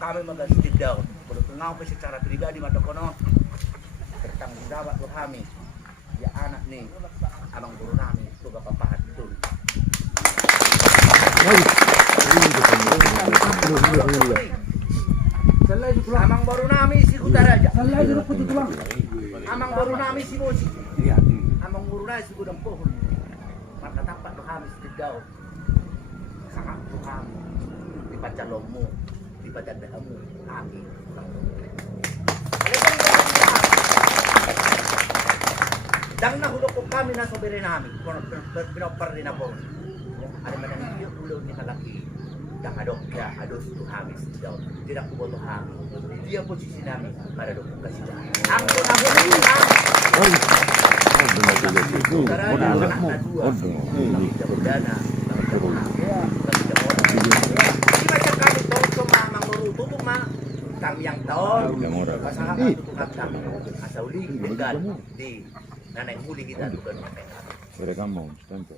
kami mag-sit down. Kalau tengah pa secara pribadi matokono bertanggung jawab tuh kami. Ya anak nih, abang guru kami itu bapak pahat betul. Amang baru nami si Kutaraja. Amang baru nami si Mosi. Amang guru nami si Gudang Pohon. Maka tapat tuh kami sit down. Sangat tuh kami. Di pacalomu, di pacadamu, kami. Dang nahulog ko kami na soberin namin. Kung pinopar din ako. Ada manang iyo ulo ni kalaki. Dang adok ya ados tu hamis daw. Tidak ko boto kami. Dia posisi namin para do kasi dyan. Ang tunahulog ni kami. Karena anak na dua. Nakita Di macam kami tahu cuma mengurutu tu mah kami yang tahu. Pasangan tutukan kami. Asal uli tinggal di nenek muli kita bukan nenek. Sudah kamu, tentu.